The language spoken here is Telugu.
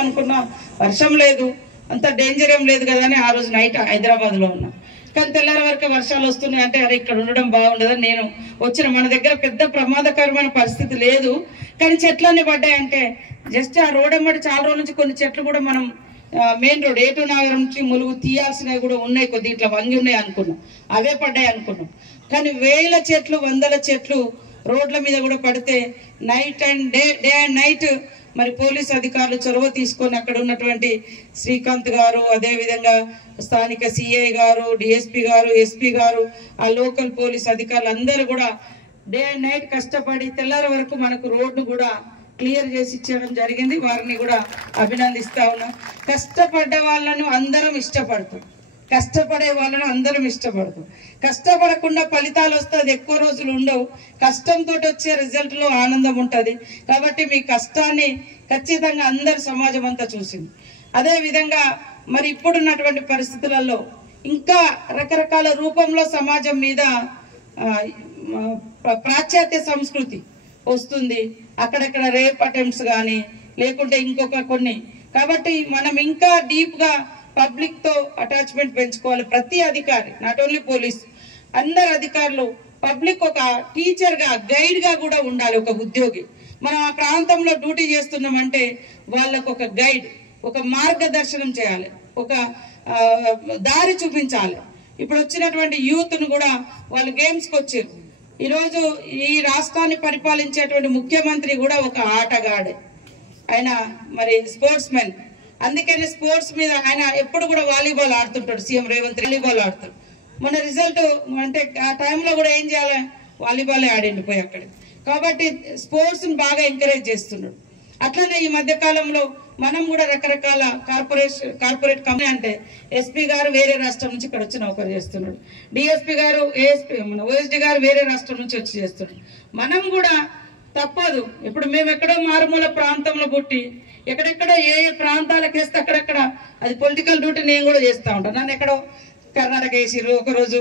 అనుకున్నా వర్షం లేదు, అంత డేంజర్ ఏం లేదు కదా అని ఆ రోజు నైట్ హైదరాబాద్లో ఉన్నా. కానీ తెల్లారి వరకు వర్షాలు వస్తున్నాయి అంటే అరే ఇక్కడ ఉండడం బాగుండదని నేను వచ్చిన. మన దగ్గర పెద్ద ప్రమాదకరమైన పరిస్థితి లేదు, కానీ చెట్లన్నీ పడ్డాయంటే జస్ట్ ఆ రోడ్ అమ్మటి చాలా రోజుల నుంచి కొన్ని చెట్లు కూడా మనం మెయిన్ రోడ్ ఏటూ నగరం నుంచి ములుగు తీయాల్సినవి కూడా ఉన్నాయి, కొద్ది ఇట్లా వంగి ఉన్నాయి అనుకున్నాం, అవే పడ్డాయి అనుకున్నాం. కానీ వేల చెట్లు వందల చెట్లు రోడ్ల మీద కూడా పడితే night and day and night మరి పోలీస్ అధికారులు చొరవ తీసుకొని అక్కడ ఉన్నటువంటి శ్రీకాంత్ గారు, అదేవిధంగా స్థానిక సిఐ గారు, డిఎస్పీ గారు, ఎస్పీ గారు, ఆ లోకల్ పోలీస్ అధికారులు అందరూ కూడా డే అండ్ నైట్ కష్టపడి తెల్లారి వరకు మనకు రోడ్డు కూడా క్లియర్ చేసి ఇచ్చడం జరిగింది. వారిని కూడా అభినందిస్తా ఉన్నాం. కష్టపడ్డ వాళ్ళను అందరం ఇష్టపడతాం, కష్టపడే వాళ్ళను అందరం ఇష్టపడతాం. కష్టపడకుండా ఫలితాలు వస్తే అది ఎక్కువ రోజులు ఉండవు, కష్టంతో వచ్చే రిజల్ట్లో ఆనందం ఉంటుంది. కాబట్టి మీ కష్టాన్ని ఖచ్చితంగా అందరు సమాజం అంతా చూసింది. అదేవిధంగా మరి ఇప్పుడున్నటువంటి పరిస్థితులలో ఇంకా రకరకాల రూపంలో సమాజం మీద పాశ్చాత్య సంస్కృతి వస్తుంది, అక్కడక్కడ రేప్ అటెంప్ట్స్ కానీ లేకుంటే ఇంకొక కొన్ని. కాబట్టి మనం ఇంకా డీప్గా పబ్లిక్ తో అటాచ్మెంట్ పెంచుకోవాలి. ప్రతి అధికారి, నాట్ ఓన్లీ పోలీస్, అందరు అధికారులు పబ్లిక్ ఒక టీచర్ గా గైడ్ గా కూడా ఉండాలి. ఒక ఉద్యోగి మనం ఆ ప్రాంతంలో డ్యూటీ చేస్తున్నామంటే వాళ్ళకు ఒక గైడ్, ఒక మార్గదర్శనం చేయాలి, ఒక దారి చూపించాలి. ఇప్పుడు వచ్చినటువంటి యూత్ ను కూడా వాళ్ళు గేమ్స్ కి వచ్చారు. ఈరోజు ఈ రాష్ట్రాన్ని పరిపాలించేటువంటి ముఖ్యమంత్రి కూడా ఒక ఆటగాడే, ఆయన మరి స్పోర్ట్స్ మెన్. అందుకని స్పోర్ట్స్ మీద ఆయన ఎప్పుడు కూడా వాలీబాల్ ఆడుతుంటాడు. సీఎం రేవంత్ వాలీబాల్ ఆడుతాడు. మన రిజల్ట్ అంటే ఆ టైంలో కూడా ఏం చేయాలి, వాలీబాలే ఆడిండి పోయి అక్కడ. కాబట్టి స్పోర్ట్స్ ని బాగా ఎంకరేజ్ చేస్తున్నాడు. అట్లనే ఈ మధ్య కాలంలో మనం కూడా రకరకాల కార్పొరేట్ కంపెనీ అంటే ఎస్పీ గారు వేరే రాష్ట్రం నుంచి ఇక్కడ వచ్చి నౌకరు చేస్తున్నాడు, డిఎస్పీ గారు మన ఓఎస్డి గారు వేరే రాష్ట్రం నుంచి వచ్చి చేస్తున్నాడు. మనం కూడా తప్పదు. ఇప్పుడు మేము ఎక్కడో మారుమూల ప్రాంతంలో పుట్టి ఎక్కడెక్కడో ఏ ప్రాంతాలకు వేస్తే అక్కడక్కడ అది పొలిటికల్ డ్యూటీ నేను కూడా చేస్తూ ఉంటాను. నన్ను ఎక్కడో కర్ణాటక వేసిర్రు, ఒకరోజు